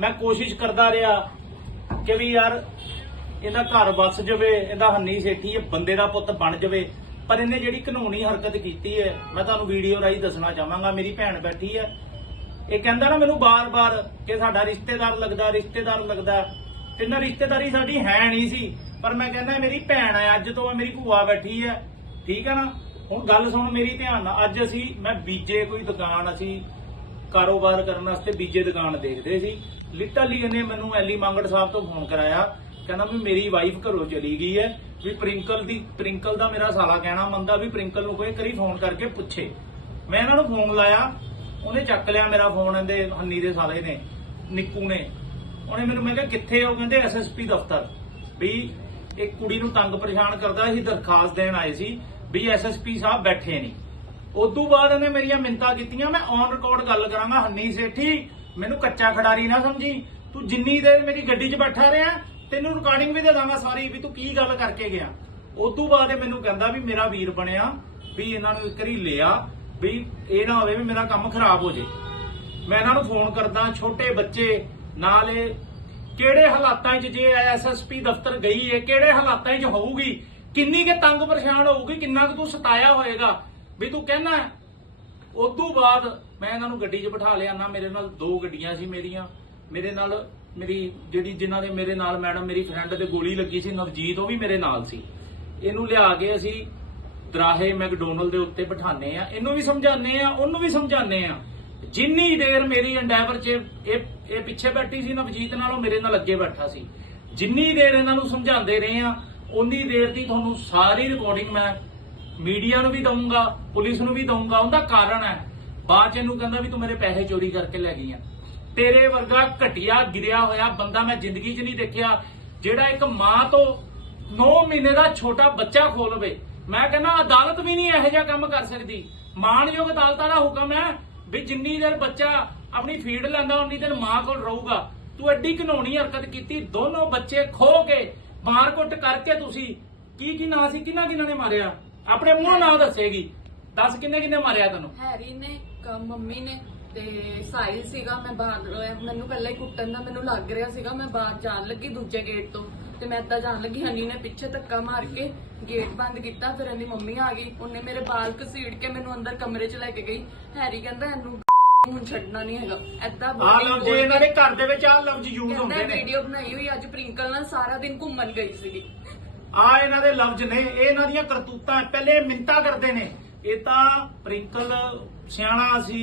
ਮੈਂ ਕੋਸ਼ਿਸ਼ ਕਰਦਾ ਰਿਹਾ ਕਿ ਵੀ ਯਾਰ ਇਹਦਾ ਘਰ ਵਸ ਜਾਵੇ ਇਹਦਾ ਹੰਨੀ ਸੇਠੀ ਇਹ ਬੰਦੇ ਦਾ ਪੁੱਤ ਬਣ ਜਾਵੇ ਪਰ ਇਹਨੇ ਜਿਹੜੀ ਕਾਨੂੰਨੀ ਹਰਕਤ ਕੀਤੀ ਹੈ ਮੈਂ ਤੁਹਾਨੂੰ ਵੀਡੀਓ ਰਾਹੀਂ ਦੱਸਣਾ ਚਾਹਾਂਗਾ ਮੇਰੀ ਭੈਣ ਬੈਠੀ ਹੈ ਇਹ ਕਹਿੰਦਾ ਨਾ ਮੈਨੂੰ ਬਾਰ-ਬਾਰ ਕਿ ਸਾਡਾ ਰਿਸ਼ਤੇਦਾਰ ਲੱਗਦਾ ਰਿਸ਼ਤੇਦਾਰ ਲੱਗਦਾ ਇਹਨਾਂ ਰਿਸ਼ਤੇਦਾਰੀ ਸਾਡੀ ਹੈ ਨਹੀਂ ਸੀ ਪਰ ਮੈਂ ਕਹਿੰਦਾ ਮੇਰੀ ਭੈਣ ਹੈ ਅੱਜ ਤੋਂ ਮੇਰੀ ਭੂਆ ਬੈਠੀ ਹੈ ਠੀਕ ਹੈ ਨਾ ਹੁਣ ਗੱਲ ਸੁਣ ਮੇਰੀ ਧਿਆਨ ਨਾਲ ਅੱਜ ਅਸੀਂ ਮੈਂ ਬੀਜੇ ਕੋਈ ਦੁਕਾਨ ਅਸੀਂ ਕਾਰੋਬਾਰ ਕਰਨ ਵਾਸਤੇ ਬੀਜੇ ਦੁਕਾਨ ਦੇਖਦੇ ਸੀ ਲਿਟਰਲੀ ਇਹਨੇ ਮੈਨੂੰ ਐਲੀ ਮੰਗੜ ਸਾਹਿਬ ਤੋਂ ਫੋਨ ਕਰਾਇਆ ਕਹਿੰਦਾ ਵੀ ਮੇਰੀ ਵਾਈਫ ਘਰੋਂ ਚਲੀ ਗਈ ਹੈ ਵੀ ਪ੍ਰਿੰਕਲ ਦੀ ਪ੍ਰਿੰਕਲ ਦਾ ਮੇਰਾ ਸਾਲਾ ਕਹਿਣਾ ਮੰਦਾ ਵੀ ਪ੍ਰਿੰਕਲ ਨੂੰ ਕੋਈ ਕਰੀ ਫੋਨ ਕਰਕੇ ਪੁੱਛੇ ਮੈਂ ਇਹਨਾਂ ਨੂੰ ਫੋਨ ਲਾਇਆ ਉਹਨੇ ਚੱਕ ਲਿਆ ਮੇਰਾ ਫੋਨ ਇਹਦੇ ਹੰਨੀ ਦੇ ਸਾਲੇ ਨੇ ਨਿੱਕੂ ਨੇ ਉਹਨੇ ਮੈਨੂੰ ਮੈਂ ਕਿਹਾ ਕਿੱਥੇ ਹੋ ਕਹਿੰਦੇ ਐਸਐਸਪੀ ਦਫ਼ਤਰ ਵੀ ਇੱਕ ਕੁੜੀ ਨੂੰ ਤੰਗ ਪਰੇਸ਼ਾਨ ਕਰਦਾ ਸੀ ਦਰਖਾਸਤ ਦੇਣ ਆਏ ਸੀ ਵੀ ਐਸਐਸਪੀ ਸਾਹਿਬ ਬੈਠੇ ਨਹੀਂ ਉਦੋਂ ਬਾਅਦ ਇਹਨੇ ਮੇਰੀਆਂ ਮਿੰਤਾ ਕੀਤੀਆਂ ਮੈਂ ਔਨ ਰਿਕਾਰਡ ਗੱਲ ਕਰਾਂਗਾ ਹੰਨੀ ਸੇਠੀ ਮੈਨੂੰ ਕੱਚਾ ਖਿਡਾਰੀ ਨਾ ਸਮਝੀ ਤੂੰ ਜਿੰਨੀ ਦੇਰ ਮੇਰੀ ਗੱਡੀ 'ਚ ਬੈਠਾ ਰਿਹਾ ਤੈਨੂੰ ਰਿਕਾਰਡਿੰਗ ਵੀ ਦੇ ਦਾਂਗਾ ਸਾਰੀ ਵੀ ਤੂੰ ਕੀ ਗੱਲ ਕਰਕੇ ਗਿਆ ਤੋਂ ਬਾਅਦ ਇਹ ਮੈਨੂੰ ਕਹਿੰਦਾ ਵੀ ਮੇਰਾ ਵੀਰ ਬਣਿਆ ਵੀ ਇਹਨਾਂ ਨੂੰ ਕਰੀ ਲਿਆ ਵੀ ਇਹ ਨਾ ਹੋਵੇ ਵੀ ਮੇਰਾ ਕੰਮ ਖਰਾਬ ਹੋ ਜੇ ਮੈਂ ਇਹਨਾਂ ਨੂੰ ਫੋਨ ਕਰਦਾ ਛੋਟੇ ਬੱਚੇ ਨਾਲ ਇਹ ਕਿਹੜੇ ਹਾਲਾਤਾਂ 'ਚ ਜੇ ਐਸਐਸਪੀ ਦਫ਼ਤਰ ਗਈ ਹੈ ਕਿਹੜੇ ਹਾਲਾਤਾਂ 'ਚ ਹੋਊਗੀ ਕਿੰਨੀ ਕੇ ਤੰਗ ਪਰੇਸ਼ਾਨ ਹੋਊਗੀ ਕਿੰਨਾ ਕੁ ਤੂੰ ਸਤਾਇਆ ਹੋਏਗਾ ਵੀ ਤੂੰ ਕਹਿਣਾ ਉਸ ਤੋਂ ਬਾਅਦ ਮੈਂ ਇਹਨਾਂ ਨੂੰ ਗੱਡੀ 'ਚ ਬਿਠਾ ਲਿਆ ਨਾ ਮੇਰੇ ਨਾਲ ਦੋ ਗੱਡੀਆਂ ਸੀ ਮੇਰੀਆਂ ਮੇਰੇ ਨਾਲ ਮੇਰੀ ਜਿਹੜੀ ਜਿਨ੍ਹਾਂ ਦੇ ਮੇਰੇ ਨਾਲ ਮੈਡਮ ਮੇਰੀ ਫਰੈਂਡ ਤੇ ਗੋਲੀ ਲੱਗੀ ਸੀ ਨਵਜੀਤ ਉਹ ਵੀ ਮੇਰੇ ਨਾਲ ਸੀ ਇਹਨੂੰ ਲਿਆ ਕੇ ਅਸੀਂ ਦਰਾਹੇ ਮੈਕਡੋਨਲ ਦੇ ਉੱਤੇ ਬਿਠਾਣੇ ਆ ਇਹਨੂੰ ਵੀ ਸਮਝਾਣੇ ਆ ਉਹਨੂੰ ਵੀ ਸਮਝਾਣੇ ਆ ਜਿੰਨੀ ਦੇਰ ਮੇਰੀ ਐਂਡੈਵਰ 'ਚ ਇਹ ਇਹ ਪਿੱਛੇ ਬੈਠੀ ਸੀ ਨਵਜੀਤ ਨਾਲ ਉਹ ਮੇਰੇ ਨਾਲ ਅੱਗੇ ਬੈਠਾ ਸੀ ਜਿੰਨੀ ਦੇਰ ਇਹਨਾਂ ਨੂੰ ਸਮਝਾਉਂਦੇ ਰਹੇ ਆ ਉਨੀ ਦੇਰ ਦੀ ਤੁਹਾਨੂੰ ਸਾਰੀ ਰਿਕਾਰਡਿੰਗ ਮੈਂ ਮੀਡੀਆ ਨੂੰ ਵੀ ਦਊਂਗਾ ਪੁਲਿਸ ਨੂੰ ਵੀ ਦਊਂਗਾ ਉਹਦਾ ਕਾਰਨ ਹੈ ਬਾਅਦ ਚ ਇਹਨੂੰ ਕਹਿੰਦਾ ਵੀ ਤੂੰ ਮੇਰੇ ਪੈਸੇ ਚੋਰੀ ਕਰਕੇ ਲੈ ਗਈਆਂ ਤੇਰੇ ਵਰਗਾ ਘਟਿਆ ਗਿਰਿਆ ਹੋਇਆ ਬੰਦਾ ਮੈਂ ਜ਼ਿੰਦਗੀ 'ਚ ਨਹੀਂ ਦੇਖਿਆ ਜਿਹੜਾ ਇੱਕ ਮਾਂ ਤੋਂ 9 ਮਹੀਨੇ ਦਾ ਛੋਟਾ ਬੱਚਾ ਖੋ ਲਵੇ ਮੈਂ ਕਹਿੰਦਾ ਅਦਾਲਤ ਵੀ ਨਹੀਂ ਇਹੋ ਜਿਹਾ ਕੰਮ ਕਰ ਸਕਦੀ ਮਾਨਯੋਗ ਅਦਾਲਤਾਂ ਦਾ ਹੁਕਮ ਹੈ ਵੀ ਜਿੰਨੀ ਦੇਰ ਬੱਚਾ ਆਪਣੀ ਫੀਡ ਲੈਂਦਾ ਉਨੀ ਦੇਰ ਮਾਂ ਕੋਲ ਰਹੂਗਾ ਤੂੰ ਐਡੀ ਘਨੋਣੀ ਹਰਕਤ ਕੀਤੀ ਦੋਨੋਂ ਬੱਚੇ ਖੋ ਕੇ ਮਾਰ ਕੁੱਟ ਕਰਕੇ ਤੁਸੀਂ ਕੀ ਕੀ ਨਾਂ ਸੀ ਕਿੰਨਾ ਕਿੰਨਾ ਨੇ ਮਾਰਿਆ ਆਪਣੇ ਮੂੰਹ ਨਾਲ ਦੱਸੇਗੀ ਦੱਸ ਕਿੰਨੇ ਕਿੰਨੇ ਮਾਰਿਆ ਤੈਨੂੰ ਹੈਰੀ ਨੇ ਕ- ਮੰਮੀ ਨੇ ਤੇ ਸਾਈਲ ਸੀਗਾ ਮੈਂ ਬਾਹਰ ਅਹ ਮੈਨੂੰ ਪਹਿਲਾਂ ਹੀ ਕੁੱਟਣ ਦਾ ਮੈਨੂੰ ਲੱਗ ਰਿਹਾ ਸੀਗਾ ਮੈਂ ਬਾਹਰ ਜਾਣ ਲੱਗੀ ਦੂਜੇ ਗੇਟ ਤੋਂ ਤੇ ਮੈਂ ਇੱਦਾਂ ਜਾਣ ਲੱਗੀ ਹਨੀ ਨੇ ਪਿੱਛੇ ਧੱਕਾ ਮਾਰ ਕੇ ਗੇਟ ਬੰਦ ਕੀਤਾ ਫਿਰ ਇਹਦੀ ਮੰਮੀ ਆ ਗਈ ਉਹਨੇ ਮੇਰੇ ਬਾਲ ਕਸੀੜ ਕੇ ਮੈਨੂੰ ਅੰਦਰ ਕਮਰੇ 'ਚ ਲੈ ਕੇ ਗਈ ਹੈਰੀ ਕਹਿੰਦਾ ਇਹਨੂੰ ਹੁਣ ਛੱਡਣਾ ਨਹੀਂ ਹੈਗਾ ਐਦਾਂ ਆ ਜੇ ਇਹਨਾਂ ਦੇ ਘਰ ਦੇ ਵਿੱਚ ਆ ਲਫ਼ਜ਼ ਯੂਜ਼ ਹੁੰਦੇ ਨੇ ਵੀਡੀਓ ਬਣਾਈ ਹੋਈ ਅੱਜ ਪ੍ਰਿੰਕਲ ਨਾਲ ਸਾਰਾ ਦਿਨ ਘੁੰਮਣ ਗਈ ਸੀਗੀ ਆ ਇਹਨਾਂ ਦੇ ਲਫ਼ਜ਼ ਨੇ ਇਹ ਇਹਨਾਂ ਦੀਆਂ ਕਰਤੂਤਾਂ ਪਹਿਲੇ ਮਿੰਤਾ ਕਰਦੇ ਨੇ ਇਹ ਤਾਂ ਪ੍ਰਿੰਕਲ ਸਿਆਣਾ ਸੀ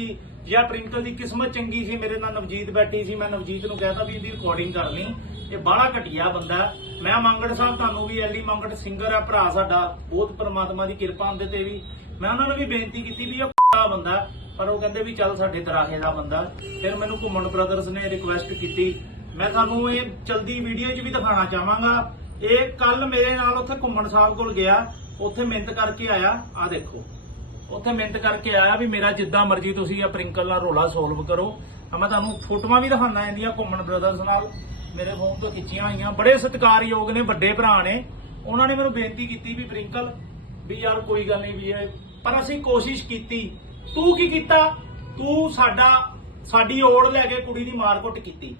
ਜਾਂ ਪ੍ਰਿੰਕਲ ਦੀ ਕਿਸਮਤ ਚੰਗੀ ਸੀ ਮੇਰੇ ਨਾਲ ਨਵਜੀਤ ਬੈਠੀ ਸੀ ਮੈਂ ਨਵਜੀਤ ਨੂੰ ਕਹਿਤਾ ਵੀ ਇਹਦੀ ਰਿਕਾਰਡਿੰਗ ਕਰ ਲਈ ਇਹ ਬਾਹਲਾ ਘਟਿਆ ਬੰਦਾ ਮੈਂ ਮੰਗੜ ਸਾਹਿਬ ਤੁਹਾਨੂੰ ਵੀ ਐਲੀ ਮੰਗੜ ਸਿੰਗਰ ਆ ਭਰਾ ਸਾਡਾ ਬਹੁਤ ਪਰਮਾਤਮਾ ਦੀ ਕਿਰਪਾ ਹੁੰਦੇ ਤੇ ਵੀ ਮੈਂ ਉਹਨਾਂ ਨੂੰ ਵੀ ਬੇਨਤੀ ਕੀਤੀ ਵੀ ਇਹ ਕੁੱਤਾ ਬੰਦਾ ਪਰ ਉਹ ਕਹਿੰਦੇ ਵੀ ਚੱਲ ਸਾਡੇ ਤਰਾਹੇ ਦਾ ਬੰਦਾ ਫਿਰ ਮੈਨੂੰ ਘੁੰਮਣ ਬ੍ਰਦਰਸ ਨੇ ਰਿਕੁਐਸਟ ਕੀਤੀ ਮੈਂ ਤੁਹਾਨੂੰ ਇਹ ਜਲਦੀ ਵੀਡੀਓ 'ਚ ਵੀ ਦਿਖਾਣਾ ਚਾਹਾਂਗਾ ਇਹ ਕੱਲ ਮੇਰੇ ਨਾਲ ਉੱਥੇ ਘੁੰਮਣ ਸਾਹਿਬ ਕੋਲ ਗਿਆ ਉੱਥੇ ਮਿੰਤ ਕਰਕੇ ਆਇਆ ਆ ਦੇਖੋ ਉੱਥੇ ਮਿੰਤ ਕਰਕੇ ਆਇਆ ਵੀ ਮੇਰਾ ਜਿੱਦਾਂ ਮਰਜ਼ੀ ਤੁਸੀਂ ਆ ਪ੍ਰਿੰਕਲ ਨਾਲ ਰੋਲਾ ਸੋਲਵ ਕਰੋ ਮੈਂ ਤੁਹਾਨੂੰ ਫੋਟੋਆਂ ਵੀ ਦਿਖਾਉਣਾ ਆਂਦੀਆਂ ਘੁੰਮਣ ਬ੍ਰਦਰਸ ਨਾਲ ਮੇਰੇ ਫੋਨ ਤੋਂ ਖਿੱਚੀਆਂ ਹੋਈਆਂ ਬੜੇ ਸਤਿਕਾਰਯੋਗ ਨੇ ਵੱਡੇ ਭਰਾ ਨੇ ਉਹਨਾਂ ਨੇ ਮੈਨੂੰ ਬੇਨਤੀ ਕੀਤੀ ਵੀ ਪ੍ਰਿੰਕਲ ਵੀ ਯਾਰ ਕੋਈ ਗੱਲ ਨਹੀਂ ਵੀ ਇਹ ਪਰ ਅਸੀਂ ਕੋਸ਼ਿਸ਼ ਕੀਤੀ ਤੂੰ ਕੀ ਕੀਤਾ ਤੂੰ ਸਾਡਾ ਸਾਡੀ ਓੜ ਲੈ ਕੇ ਕੁੜੀ ਦੀ ਮਾਰਕੁੱਟ ਕੀਤੀ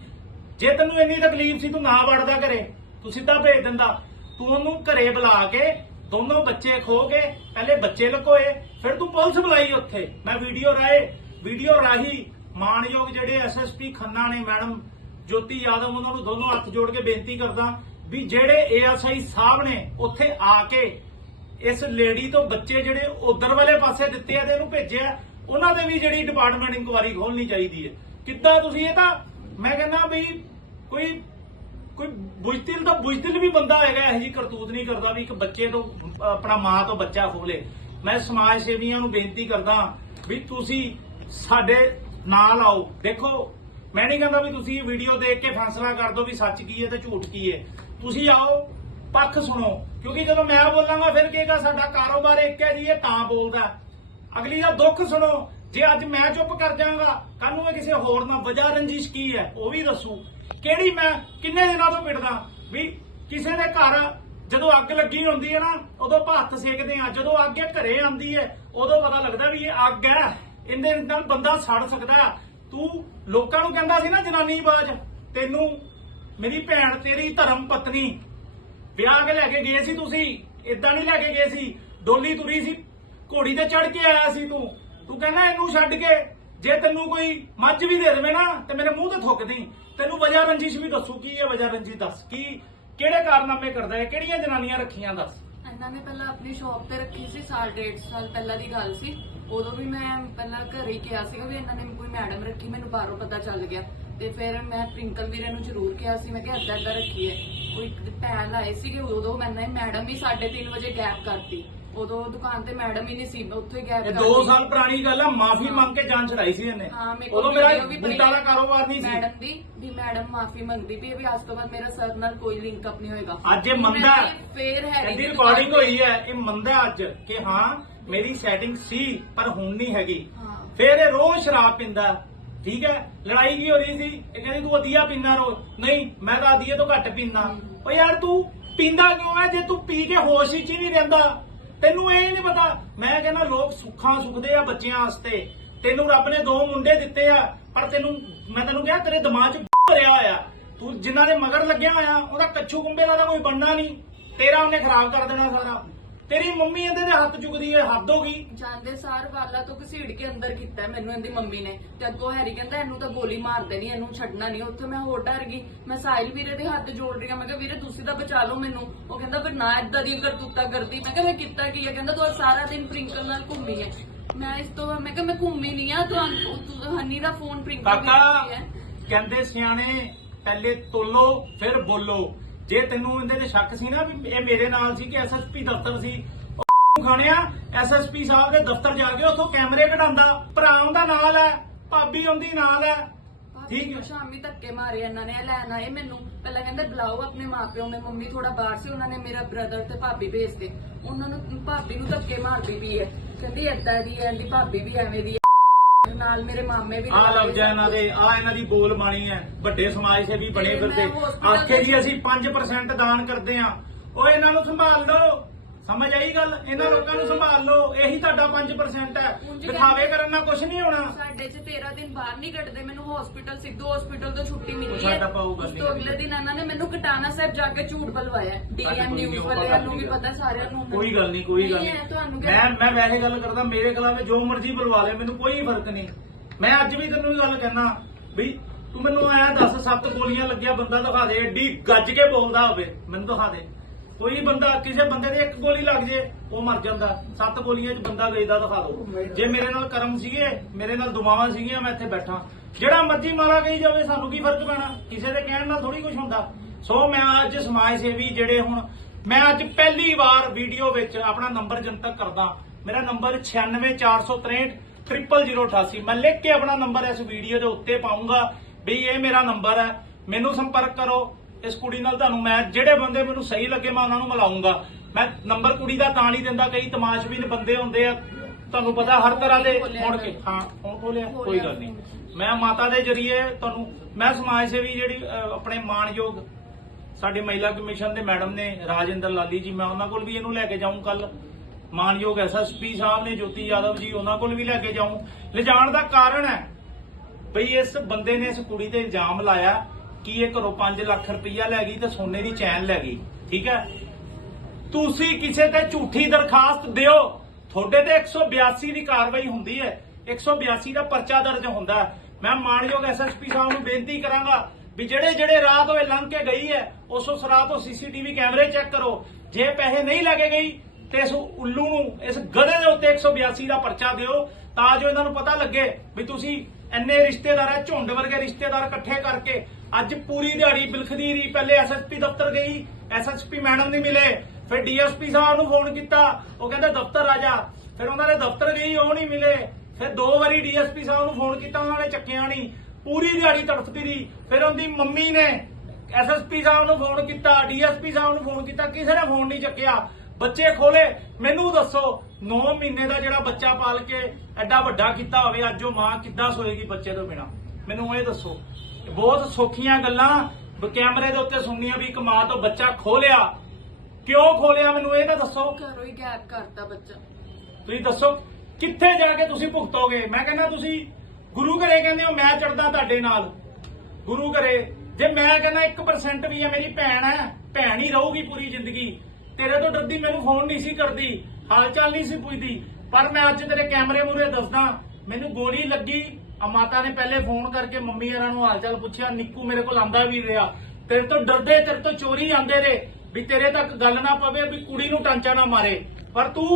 ਜੇ ਤੈਨੂੰ ਇੰਨੀ ਤਕਲੀਫ ਸੀ ਤੂੰ ਨਾ ਵੜਦਾ ਘਰੇ ਤੂੰ ਸਿੱਧਾ ਭੇਜ ਦਿੰਦਾ ਤੂੰ ਉਹਨੂੰ ਘਰੇ ਬੁਲਾ ਕੇ ਦੋਨੋਂ ਬੱਚੇ ਖੋ ਕੇ ਪਹਿਲੇ ਬੱਚੇ ਲਕੋਏ ਫਿਰ ਤੂੰ ਪੁਲਿਸ ਬੁਲਾਈ ਉੱਥੇ ਮੈਂ ਵੀਡੀਓ ਰਾਏ ਵੀਡੀਓ ਰਾਹੀ ਮਾਨਯੋਗ ਜਿਹੜੇ ਐਸਐਸਪੀ ਖੰਨਾ ਨੇ ਮੈਡਮ ਜੋਤੀ ਯਾਦਵ ਉਹਨਾਂ ਨੂੰ ਦੋਨੋਂ ਹੱਥ ਜੋੜ ਕੇ ਬੇਨਤੀ ਕਰਦਾ ਵੀ ਜਿਹੜੇ ਏਐਸਆਈ ਸਾਹਿਬ ਨੇ ਉੱਥੇ ਆ ਕੇ ਇਸ ਲੇਡੀ ਤੋਂ ਬੱਚੇ ਜਿਹੜੇ ਉਧਰ ਵਾਲੇ ਪਾਸੇ ਦਿੱਤੇ ਆ ਤੇ ਇਹਨੂੰ ਭੇਜਿਆ ਉਹਨਾਂ ਦੇ ਵੀ ਜਿਹੜੀ ਡਿਪਾਰਟਮੈਂਟ ਇਨਕੁਆਰੀ ਖੋਲਣੀ ਚਾਹੀਦੀ ਹੈ ਕਿੱਦਾਂ ਤੁਸੀਂ ਇਹ ਤਾਂ ਮੈਂ ਕਹਿੰਦਾ ਵੀ ਕੋਈ ਕੋਈ ਬੁਝਦਿਲ ਦਾ ਬੁਝਦਿਲ ਵੀ ਬੰਦਾ ਹੈਗਾ ਇਹ ਜੀ ਕਰਤੂਤ ਨਹੀਂ ਕਰਦਾ ਵੀ ਇੱਕ ਬੱਚੇ ਤੋਂ ਆਪਣਾ ਮਾਂ ਤੋਂ ਬੱਚਾ ਖੋਲੇ ਮੈਂ ਸਮਾਜ ਸੇਵੀਆਂ ਨੂੰ ਬੇਨਤੀ ਕਰਦਾ ਵੀ ਤੁਸੀਂ ਸਾਡੇ ਨਾਲ ਆਓ ਦੇਖੋ ਮੈਂ ਨਹੀਂ ਕਹਿੰਦਾ ਵੀ ਤੁਸੀਂ ਇਹ ਵੀਡੀਓ ਦੇਖ ਕੇ ਫੈਸਲਾ ਕਰ ਦਿਓ ਵੀ ਸੱਚ ਕੀ ਹੈ ਤੇ ਝੂਠ ਕੀ ਹੈ ਤੁਸੀਂ ਆਓ ਪੱਖ ਸੁਣੋ ਕਿਉਂਕਿ ਜਦੋਂ ਮੈਂ ਬੋਲਾਂਗਾ ਫਿਰ ਕੀ ਕਹੇਗਾ ਸਾਡਾ ਕਾਰੋਬਾਰ ਇੱਕ ਹੈ ਜੀ ਇਹ ਤਾਂ ਬੋਲਦਾ ਅਗਲੀ ਦਾ ਦੁੱਖ ਸੁਣੋ ਜੇ ਅੱਜ ਮੈਂ ਚੁੱਪ ਕਰ ਜਾਵਾਂਗਾ ਕੱਲ ਨੂੰ ਮੈਂ ਕਿਸੇ ਹੋਰ ਨਾਲ ਵਜਾ ਰੰਜਿਸ਼ ਕੀ ਹੈ ਉਹ ਵੀ ਦੱਸੂ ਕਿਹੜੀ ਮੈਂ ਕਿੰਨੇ ਦਿਨਾਂ ਤੋਂ ਪਿੱਟਦਾ ਵੀ ਕਿਸੇ ਦੇ ਘਰ ਜਦੋਂ ਅੱਗ ਲੱਗੀ ਹੁੰਦੀ ਹੈ ਨਾ ਉਦੋਂ ਭੱਤ ਸੇਕਦੇ ਆ ਜਦੋਂ ਅੱਗ ਇਹ ਘਰੇ ਆਉਂਦੀ ਹੈ ਉਦੋਂ ਪਤਾ ਲੱਗਦਾ ਵੀ ਇਹ ਅੱਗ ਹੈ ਇਹਦੇ ਨਾਲ ਬੰਦਾ ਸੜ ਸਕਦਾ ਹੈ ਤੂੰ ਲੋਕਾਂ ਨੂੰ ਕਹਿੰਦਾ ਸੀ ਨਾ ਜਨਾਨੀ ਬਾਜ ਤੈਨੂੰ ਮੇਰੀ ਭੈਣ ਤੇਰੀ ਧਰਮ ਪਤਨੀ ਵਿਆਹ ਕੇ ਲੈ ਕੇ ਗਏ ਸੀ ਤੁਸੀਂ ਇਦਾਂ ਨਹੀਂ ਲੈ ਕੇ ਗਏ ਸੀ ਡੋਲੀ ਤੁਰੀ ਸੀ ਘੋੜੀ ਤੇ ਚੜ ਕੇ ਆਇਆ ਸੀ ਤੂੰ ਤੂੰ ਕਹਿੰਦਾ ਇਹਨੂੰ ਛੱਡ ਕੇ ਜੇ ਤੈਨੂੰ ਕੋਈ ਮੱਝ ਵੀ ਦੇ ਦੇਵੇ ਨਾ ਤੇ ਮੇਰੇ ਮੂੰਹ ਤੇ ਥੁੱਕ ਦੀ ਤੈਨੂੰ ਵਜਾ ਰੰਜੀਸ਼ ਵੀ ਦੱਸੂ ਕੀ ਹੈ ਵਜਾ ਰੰਜੀ ਦੱਸ ਕੀ ਕਿਹੜੇ ਕਾਰਨਾਮੇ ਕਰਦਾ ਹੈ ਕਿਹੜੀਆਂ ਜਨਾਨੀਆਂ ਰੱਖੀਆਂ ਦੱਸ ਇਹਨਾਂ ਨੇ ਪਹਿਲਾਂ ਆਪਣੀ ਸ਼ੌਪ ਤੇ ਰੱਖੀ ਸੀ ਸਾਲ ਡੇਢ ਸਾਲ ਪਹਿਲਾਂ ਦੀ ਗੱਲ ਸੀ ਉਦੋਂ ਵੀ ਮੈਂ ਪਹਿਲਾਂ ਘਰੇ ਕਿਹਾ ਸੀਗਾ ਵੀ ਇਹਨਾਂ ਨੇ ਕੋਈ ਮੈਡਮ ਰੱਖੀ ਮੈਨੂੰ ਬਾਹਰੋਂ ਪਤਾ ਚੱਲ ਗਿਆ ਤੇ ਫਿਰ ਮੈਂ ਪ੍ਰਿੰਕਲ ਵੀਰੇ ਨੂੰ ਜ਼ਰੂਰ ਕਿਹਾ ਸੀ ਮੈਂ ਕਿ ਅੱਧਾ ਅੱਧਾ ਰੱਖੀ ਹੈ ਕੋਈ ਭੈਣ ਲਾਏ ਸੀਗੇ ਉਦੋਂ ਮੈਨਾਂ ਮੈਡਮ ਵੀ 3:30 ਵਜੇ ਗੈਪ ਕਰਤੀ ਉਦੋਂ ਦੁਕਾਨ ਤੇ ਮੈਡਮ ਹੀ ਨਹੀਂ ਸੀ ਉੱਥੇ ਉੱਥੇ ਗੈਪ ਇਹ 2 ਸਾਲ ਪੁਰਾਣੀ ਗੱਲ ਆ ਮਾਫੀ ਮੰਗ ਕੇ ਜਾਨ ਛੜਾਈ ਸੀ ਇਹਨੇ ਉਦੋਂ ਮੇਰਾ video ਦਾ ਕਾਰੋਬਾਰ ਨਹੀਂ ਸੀ ਮੈਡਮ ਦੀ ਵੀ ਮੈਡਮ ਮਾਫੀ ਮੰਗਦੀ ਵੀ ਇਹ ਵੀ ਅੱਜ ਤੋਂ ਬਾਅਦ ਮੇਰਾ ਸਰ ਨਾਲ ਕੋਈ ਲਿੰਕ ਅਪ ਨਹੀਂ ਹੋਏਗਾ ਅੱਜ ਇਹ ਮੰਦਾ ਫੇਰ ਹੈ ਇਹਦੀ ਰਿਕਾਰਡਿੰਗ ਹੋਈ ਹੈ ਇਹ ਮੰਦਾ ਅੱਜ ਕਿ ਹਾਂ ਮੇਰੀ ਸੈਟਿੰਗ ਸੀ ਪਰ ਹੁਣ ਨਹੀਂ ਹੈਗੀ ਫੇਰ ਇਹ ਰੋਜ਼ ਸ਼ਰਾਬ ਪਿੰਦਾ ਠੀਕ ਹੈ ਲੜਾਈ ਕੀ ਹੋ ਰਹੀ ਸੀ ਇਹ ਕਹਿੰਦੀ ਤੂੰ ਅਧੀਆ ਪਿੰਦਾ ਰੋ ਨਹੀਂ ਮੈਂ ਤਾਂ ਅਧੀਆ ਤੋਂ ਘੱਟ ਪਿੰਦਾ ਓ ਯਾਰ ਤੂੰ ਪਿੰਦਾ ਕਿਉਂ ਹੈ ਜੇ ਤੂੰ ਪੀ ਕੇ ਹੋਸ਼ ਹੀ ਹੀ ਨਹੀਂ ਰਹਿੰਦਾ ਤੈਨੂੰ ਇਹ ਨਹੀਂ ਪਤਾ ਮੈਂ ਕਹਿੰਦਾ ਲੋਕ ਸੁੱਖਾਂ ਸੁਖਦੇ ਆ ਬੱਚਿਆਂ ਵਾਸਤੇ ਤੈਨੂੰ ਰੱਬ ਨੇ ਦੋ ਮੁੰਡੇ ਦਿੱਤੇ ਆ ਪਰ ਤੈਨੂੰ ਮੈਂ ਤੈਨੂੰ ਕਿਹਾ ਤੇਰੇ ਦਿਮਾਗ 'ਚ ਭਰਿਆ ਹੋਇਆ ਤੂੰ ਜਿਨ੍ਹਾਂ ਦੇ ਮਗਰ ਲੱਗਿਆ ਹੋਇਆ ਉਹਦਾ ਕੱਛੂ ਕੁੰਬੇ ਦਾ ਕੋਈ ਬੰਨਾ ਨਹੀਂ ਤੇਰਾ ਉਹਨੇ ਖਰਾਬ ਕਰ ਦੇਣਾ ਸਾਰਾ ਤੇਰੀ ਮੰਮੀ ਇਹਦੇ ਦੇ ਹੱਥ ਚੁਗਦੀ ਹੈ ਹੱਦ ਹੋ ਗਈ ਜਾਂਦੇ ਸਾਰ ਵਾਲਾ ਤੋਂ ਘਸੀੜ ਕੇ ਅੰਦਰ ਕੀਤਾ ਮੈਨੂੰ ਇਹਦੀ ਮੰਮੀ ਨੇ ਤੇ ਅੱਗੋਂ ਹੈਰੀ ਕਹਿੰਦਾ ਇਹਨੂੰ ਤਾਂ ਗੋਲੀ ਮਾਰ ਦੇਣੀ ਇਹਨੂੰ ਛੱਡਣਾ ਨਹੀਂ ਉੱਥੇ ਮੈਂ ਹੋਰ ਡਰ ਗਈ ਮੈਂ ਸਾਹਿਲ ਵੀਰੇ ਦੇ ਹੱਥ ਜੋੜ ਰਹੀ ਆ ਮੈਂ ਕਿਹਾ ਵੀਰੇ ਤੁਸੀਂ ਤਾਂ ਬਚਾ ਲਓ ਮੈਨੂੰ ਉਹ ਕਹਿੰਦਾ ਪਰ ਨਾ ਇਦਾਂ ਦੀ ਕਰਤੂਤਾ ਕਰਦੀ ਮੈਂ ਕਿਹਾ ਮੈਂ ਕੀਤਾ ਕੀ ਆ ਕਹਿੰਦਾ ਤੂੰ ਸਾਰਾ ਦਿਨ ਪ੍ਰਿੰਕਲ ਨਾਲ ਘੁੰਮੀ ਹੈ ਮੈਂ ਇਸ ਤੋਂ ਮੈਂ ਕਿਹਾ ਮੈਂ ਘੁੰਮੀ ਨਹੀਂ ਆ ਤੂੰ ਤੂੰ ਹਨੀ ਦਾ ਫੋਨ ਪ੍ਰਿੰਕਲ ਕਰਦੀ ਕਾਕਾ ਕਹਿੰਦੇ ਸਿਆਣੇ ਪਹਿਲੇ ਤੁਲੋ ਫਿਰ ਬੋਲੋ ਜੇ ਤੈਨੂੰ ਇਹਦੇ ਤੇ ਸ਼ੱਕ ਸੀ ਨਾ ਵੀ ਇਹ ਮੇਰੇ ਨਾਲ ਸੀ ਕਿ ਐਸਐਸਪੀ ਦਫ਼ਤਰ ਸੀ ਖਾਣਿਆ ਐਸਐਸਪੀ ਸਾਹਿਬ ਦੇ ਦਫ਼ਤਰ ਜਾ ਕੇ ਉੱਥੋਂ ਕੈਮਰੇ ਕਢਾਉਂਦਾ ਭਰਾ ਉਹਦਾ ਨਾਲ ਹੈ ਭਾਬੀ ਉਹਦੀ ਨਾਲ ਹੈ ਠੀਕ ਹੈ ਸ਼ਾਮੀ ਧੱਕੇ ਮਾਰੇ ਇਹਨਾਂ ਨੇ ਨਾ ਇਹ ਮੈਨੂੰ ਪਹਿਲਾਂ ਕਹਿੰਦੇ ਬੁਲਾਓ ਆਪਣੇ ਮਾਪਿਓ ਮੇ ਮੰਮੀ ਥੋੜਾ ਬਾਹਰ ਸੀ ਉਹਨਾਂ ਨੇ ਮੇਰਾ ਬ੍ਰਦਰ ਤੇ ਭਾਬੀ ਭੇਜਦੇ ਉਹਨਾਂ ਨੂੰ ਭਾਬੀ ਨੂੰ ਧੱਕੇ ਮਾਰਦੀ ਵੀ ਹੈ ਕਹਿੰਦੀ ਐਦਾਂ ਦੀ ਹੈ ਭਾਬੀ ਵੀ ਐਵੇਂ ਦੀ ਨਾਲ ਮੇਰੇ ਮਾਮੇ ਵੀ ਆ ਲੱਗ ਜਾ ਇਹਨਾਂ ਦੇ ਆ ਇਹਨਾਂ ਦੀ ਬੋਲ ਬਾਣੀ ਹੈ ਵੱਡੇ ਸਮਾਜ ਵੀ ਬਣੇ ਫਿਰਦੇ ਆਖੇ ਜੀ ਅਸੀਂ 5% ਦਾਨ ਕਰਦੇ ਆ ਉਹ ਇਹਨਾਂ ਨੂੰ ਸੰਭਾਲ ਲਓ ਸਮਝ ਆਈ ਗੱਲ ਇਹਨਾਂ ਲੋਕਾਂ ਨੂੰ ਸੰਭਾਲ ਲਓ ਇਹੀ ਤੁਹਾਡਾ 5% ਹੈ ਦਿਖਾਵੇ ਕਰਨ ਨਾਲ ਕੁਝ ਨਹੀਂ ਹੋਣਾ ਸਾਡੇ ਚ 13 ਦਿਨ ਬਾਹਰ ਨਹੀਂ ਕੱਢਦੇ ਮੈਨੂੰ ਹਸਪੀਟਲ ਸਿੱਧੂ ਹਸਪੀਟਲ ਤੋਂ ਛੁੱਟੀ ਮਿਲੀ ਹੈ ਸਾਡਾ ਪਾਊਗਾ ਨਹੀਂ ਤੋਂ ਅਗਲੇ ਦਿਨ ਇਹਨਾਂ ਨੇ ਮੈਨੂੰ ਕਟਾਣਾ ਸਾਹਿਬ ਜਾ ਕੇ ਝੂਠ ਬਲਵਾਇਆ ਡੀਐਮ ਨਿਊਜ਼ ਵਾਲਿਆਂ ਨੂੰ ਵੀ ਪਤਾ ਸਾਰਿਆਂ ਨੂੰ ਕੋਈ ਗੱਲ ਨਹੀਂ ਕੋਈ ਗੱਲ ਨਹੀਂ ਤੁਹਾਨੂੰ ਮੈਂ ਮੈਂ ਵੈਸੇ ਗੱਲ ਕਰਦਾ ਮੇਰੇ ਖਿਲਾਫ ਜੋ ਮਰਜ਼ੀ ਬਲਵਾ ਲੈ ਮੈਨੂੰ ਕੋਈ ਫਰਕ ਨਹੀਂ ਮੈਂ ਅੱਜ ਵੀ ਤੈਨੂੰ ਇਹ ਗੱਲ ਕਹਿਣਾ ਵੀ ਤੂੰ ਮੈਨੂੰ ਆਇਆ ਦੱਸ ਸੱਤ ਗੋਲੀਆਂ ਲੱਗਿਆ ਬੰਦਾ ਦਿਖਾ ਦੇ ਏਡੀ ਗੱਜ ਕੇ ਬੋਲਦਾ ਹੋਵੇ ਮੈਨੂੰ ਦਿਖਾ ਦੇ ਕੋਈ ਬੰਦਾ ਕਿਸੇ ਬੰਦੇ ਦੀ ਇੱਕ ਗੋਲੀ ਲੱਗ ਜੇ ਉਹ ਮਰ ਜਾਂਦਾ ਸੱਤ ਗੋਲੀਆਂ 'ਚ ਬੰਦਾ ਗੇਦਾ ਦਿਖਾ ਦੋ ਜੇ ਮੇਰੇ ਨਾਲ ਕਰਮ ਸੀਗੇ ਮੇਰੇ ਨਾਲ ਦੁਮਾਵਾਂ ਸੀਗੀਆਂ ਮੈਂ ਇੱਥੇ ਬੈਠਾ ਜਿਹੜਾ ਮਰਜੀ ਮਾਰਾ ਗਈ ਜਾਵੇ ਸਾਨੂੰ ਕੀ ਫਰਕ ਪੈਣਾ ਕਿਸੇ ਦੇ ਕਹਿਣ ਨਾਲ ਥੋੜੀ ਕੁਝ ਹੁੰਦਾ ਸੋ ਮੈਂ ਅੱਜ ਸਮਾਜ ਸੇਵੀ ਜਿਹੜੇ ਹੁਣ ਮੈਂ ਅੱਜ ਪਹਿਲੀ ਵਾਰ ਵੀਡੀਓ ਵਿੱਚ ਆਪਣਾ ਨੰਬਰ ਜਨਤਕ ਕਰਦਾ ਮੇਰਾ ਨੰਬਰ 96463 ਮੈਂ ਲਿਖ ਕੇ ਆਪਣਾ ਨੰਬਰ ਇਸ ਵੀਡੀਓ ਦੇ ਉੱਤੇ ਪਾਉਂਗਾ ਵੀ ਇਹ ਮੇਰਾ ਨੰਬਰ ਹੈ ਮੈਨੂੰ ਸੰਪਰਕ ਕਰੋ ਇਸ ਕੁੜੀ ਨਾਲ ਤੁਹਾਨੂੰ ਮੈਂ ਜਿਹੜੇ ਬੰਦੇ ਮੈਨੂੰ ਸਹੀ ਲੱਗੇ ਮੈਂ ਉਹਨਾਂ ਨੂੰ ਮਿਲਾਉਂਗਾ ਮੈਂ ਨੰਬਰ ਕੁੜੀ ਦਾ ਤਾਂ ਨਹੀਂ ਦਿੰਦਾ ਕਈ ਤਮਾਸ਼ਬੀਨ ਬੰਦੇ ਹੁੰਦੇ ਆ ਤੁਹਾਨੂੰ ਪਤਾ ਹਰ ਤਰ੍ਹਾਂ ਦੇ ਮੁੜ ਕੇ ਹਾਂ ਹੁਣ ਬੋਲਿਆ ਕੋਈ ਗੱਲ ਨਹੀਂ ਮੈਂ ਮਾਤਾ ਦੇ ਜਰੀਏ ਤੁਹਾਨੂੰ ਮੈਂ ਸਮਾਜ ਸੇਵੀ ਜਿਹੜੀ ਆਪਣੇ ਮਾਨਯੋਗ ਸਾਡੇ ਮਹਿਲਾ ਕਮਿਸ਼ਨ ਦੇ ਮੈਡਮ ਨੇ ਰਾਜਿੰਦਰ ਲਾਲੀ ਜੀ ਮੈਂ ਉਹਨਾਂ ਕੋਲ ਵੀ ਇਹਨੂੰ ਲੈ ਕੇ ਜਾਊਂ ਕੱਲ ਮਾਨਯੋਗ ਐਸਐਸਪੀ ਸਾਹਿਬ ਨੇ ਜੋਤੀ ਯਾਦਵ ਜੀ ਉਹਨਾਂ ਕੋਲ ਵੀ ਲੈ ਕੇ ਜਾਊਂ ਲਿਜਾਣ ਦਾ ਕਾਰਨ ਹੈ ਭਈ ਇਸ ਬੰਦੇ ਨੇ ਇਸ ਕੁੜੀ ਤੇ ਇਲਜ਼ਾਮ ਲਾਇਆ ਕੀ ਇਹ ਘਰੋਂ 5 ਲੱਖ ਰੁਪਈਆ ਲੈ ਗਈ ਤੇ ਸੋਨੇ ਦੀ ਚੈਨ ਲੈ ਗਈ ਠੀਕ ਹੈ ਤੁਸੀਂ ਕਿਸੇ ਤੇ ਝੂਠੀ ਦਰਖਾਸਤ ਦਿਓ ਤੁਹਾਡੇ ਤੇ 182 ਦੀ ਕਾਰਵਾਈ ਹੁੰਦੀ ਹੈ 182 ਦਾ ਪਰਚਾ ਦਰਜ ਹੁੰਦਾ ਮੈਂ ਮਾਨਯੋਗ ਐਸਐਸਪੀ ਸਾਹਿਬ ਨੂੰ ਬੇਨਤੀ ਕਰਾਂਗਾ ਵੀ ਜਿਹੜੇ ਜਿਹੜੇ ਰਾਤ ਹੋਏ ਲੰਘ ਕੇ ਗਈ ਹੈ ਉਸ ਉਸ ਰਾਤ ਉਹ ਸੀਸੀਟੀਵੀ ਕੈਮਰੇ ਚੈੱਕ ਕਰੋ ਜੇ ਪੈਸੇ ਨਹੀਂ ਲੱਗੇ ਗਈ ਤੇ ਇਸ ਉੱਲੂ ਨੂੰ ਇਸ ਗਧੇ ਦੇ ਉੱਤੇ 182 ਦਾ ਪਰਚਾ ਦਿਓ ਤਾਂ ਜੋ ਇਹਨਾਂ ਨੂੰ ਪਤਾ ਲੱਗੇ ਵੀ ਤੁਸੀਂ ਇੰਨੇ ਰਿਸ਼ਤੇਦਾਰ ਹੈ ਝੁੰਡ ਵਰਗੇ ਰਿਸ਼ਤੇਦਾਰ ਇਕੱਠੇ ਕਰਕੇ ਅੱਜ ਪੂਰੀ ਦਿਹਾੜੀ ਬਿਲਖਦੀ ਰਹੀ ਪਹਿਲੇ ਐਸਐਸਪੀ ਦਫ਼ਤਰ ਗਈ ਐਸਐਸਪੀ ਮੈਡਮ ਨਹੀਂ ਮਿਲੇ ਫਿਰ ਡੀਐਸਪੀ ਸਾਹਿਬ ਨੂੰ ਫੋਨ ਕੀਤਾ ਉਹ ਕਹਿੰਦਾ ਦਫ਼ਤਰ ਆ ਜਾ ਫਿਰ ਉਹਨਾਂ ਨੇ ਦਫ਼ਤਰ ਗਈ ਉਹ ਨਹੀਂ ਮਿਲੇ ਫਿਰ ਦੋ ਵਾਰੀ ਡੀਐਸਪੀ ਸਾਹਿਬ ਨੂੰ ਫੋਨ ਕੀਤਾ ਉਹਨਾਂ ਨੇ ਚੱਕਿਆ ਨਹੀਂ ਪੂਰੀ ਦਿਹਾੜੀ ਤੜਫਦੀ ਰਹੀ ਫਿਰ ਉਹਦੀ ਮੰਮੀ ਨੇ ਐਸਐਸਪੀ ਸਾਹਿਬ ਨੂੰ ਫੋਨ ਕੀਤਾ ਡੀਐਸਪੀ ਸਾਹਿਬ ਨੂੰ ਫੋਨ ਕੀਤਾ ਕਿਸੇ ਨੇ ਫੋਨ ਨਹੀਂ ਚੱਕਿਆ ਬੱਚੇ ਖੋਲੇ ਮੈਨੂੰ ਦੱਸੋ 9 ਮਹੀਨੇ ਦਾ ਜਿਹੜਾ ਬੱਚਾ ਪਾਲ ਕੇ ਐਡਾ ਵੱਡਾ ਕੀਤਾ ਹੋਵੇ ਅੱਜ ਉਹ ਮਾਂ ਕਿੱਦਾਂ ਸੋਏਗੀ ਬੱਚੇ ਤੋਂ ਬਿਨਾ ਮੈਨੂੰ ਇਹ ਦੱਸੋ ਬਹੁਤ ਸੌਖੀਆਂ ਗੱਲਾਂ ਕੈਮਰੇ ਦੇ ਉੱਤੇ ਸੁਣਨੀਆਂ ਵੀ ਇੱਕ ਮਾਂ ਤੋਂ ਬੱਚਾ ਖੋਲਿਆ ਕਿਉਂ ਖੋਲਿਆ ਮੈਨੂੰ ਇਹ ਤਾਂ ਦੱਸੋ ਘਰੋਂ ਹੀ ਗਾਇਬ ਕਰਤਾ ਬੱਚਾ ਤੁਸੀਂ ਦੱਸੋ ਕਿੱਥੇ ਜਾ ਕੇ ਤੁਸੀਂ ਭੁਗਤੋਗੇ ਮੈਂ ਕਹਿੰਦਾ ਤੁਸੀਂ ਗੁਰੂ ਘਰੇ ਕਹਿੰਦੇ ਹੋ ਮੈਂ ਚੜਦਾ ਤੁਹਾਡੇ ਨਾਲ ਗੁਰੂ ਘਰੇ ਜੇ ਮੈਂ ਕਹਿੰਦਾ 1% ਵੀ ਹੈ ਮੇਰੀ ਭੈਣ ਹੈ ਭੈਣ ਹੀ ਰਹੂਗੀ ਪੂਰੀ ਜ਼ਿੰਦਗੀ ਤੇਰੇ ਤੋਂ ਡਰਦੀ ਮੈਨੂੰ ਫੋਨ ਨਹੀਂ ਸੀ ਕਰਦੀ ਹਾਲ ਚਾਲ ਨਹੀਂ ਸੀ ਪੁੱਛਦੀ ਪਰ ਮੈਂ ਅੱਜ ਤੇਰੇ ਕੈਮਰੇ ਮੂਰੇ ਦੱਸਦਾ ਮੈਨੂੰ ਗੋਲੀ ਲੱਗੀ ਆ ਮਾਤਾ ਨੇ ਪਹਿਲੇ ਫੋਨ ਕਰਕੇ ਮੰਮੀ ਯਾਰਾਂ ਨੂੰ ਹਾਲ ਚਾਲ ਪੁੱਛਿਆ ਨਿੱਕੂ ਮੇਰੇ ਕੋਲ ਆਂਦਾ ਵੀ ਰਿਹਾ ਤੇਰੇ ਤੋਂ ਡਰਦੇ ਤੇਰੇ ਤੋਂ ਚੋਰੀ ਆਂਦੇ ਰੇ ਵੀ ਤੇਰੇ ਤੱਕ ਗੱਲ ਨਾ ਪਵੇ ਵੀ ਕੁੜੀ ਨੂੰ ਟਾਂਚਾ ਨਾ ਮਾਰੇ ਪਰ ਤੂੰ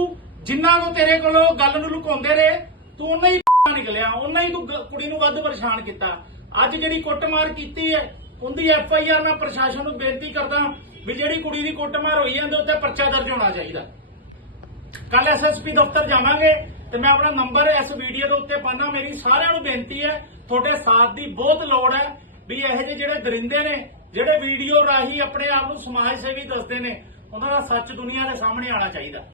ਜਿੰਨਾ ਕੋ ਤੇਰੇ ਕੋਲੋਂ ਗੱਲ ਨੂੰ ਲੁਕਾਉਂਦੇ ਰਹੇ ਤੂੰ ਉਹਨਾਂ ਹੀ ਨਿਕਲਿਆ ਉਹਨਾਂ ਹੀ ਤੂੰ ਕੁੜੀ ਨੂੰ ਵੱਧ ਪਰੇਸ਼ਾਨ ਕੀਤਾ ਅੱਜ ਜਿਹੜੀ ਕੁੱਟਮਾਰ ਕੀਤੀ ਹੈ ਉਹਦੀ ਐਫ ਆਈ ਆਰ ਮੈਂ ਪ੍ਰਸ਼ਾਸਨ ਨੂੰ ਬੇਨਤੀ ਕਰਦਾ ਵੀ ਜਿਹੜੀ ਕੁੜੀ ਦੀ ਕੁੱਟਮਾਰ ਹੋਈ ਹੈ ਉਹਦੇ ਉੱਤੇ ਪਰਚਾ ਦਰਜ ਹੋਣਾ ਚਾਹੀਦਾ ਕੱਲ ਐਸਐਸਪੀ ਦਫ਼ਤਰ ਜਾਵਾਂਗੇ ਤੇ ਮੈਂ ਆਪਣਾ ਨੰਬਰ ਇਸ ਵੀਡੀਓ ਦੇ ਉੱਤੇ ਪਾਣਾ ਮੇਰੀ ਸਾਰਿਆਂ ਨੂੰ ਬੇਨਤੀ ਹੈ ਤੁਹਾਡੇ ਸਾਥ ਦੀ ਬਹੁਤ ਲੋੜ ਹੈ ਵੀ ਇਹ ਜਿਹੇ ਜਿਹੜੇ ਦਰਿੰਦੇ ਨੇ ਜਿਹੜੇ ਵੀਡੀਓ ਰਾਹੀਂ ਆਪਣੇ ਆਪ ਨੂੰ ਸਮਾਜ ਸੇਵੀ ਦੱਸਦੇ ਨੇ ਉਹਨਾਂ ਦਾ ਸੱਚ ਦੁਨੀਆ ਦੇ ਸਾਹਮਣੇ ਆਣਾ ਚਾਹੀਦਾ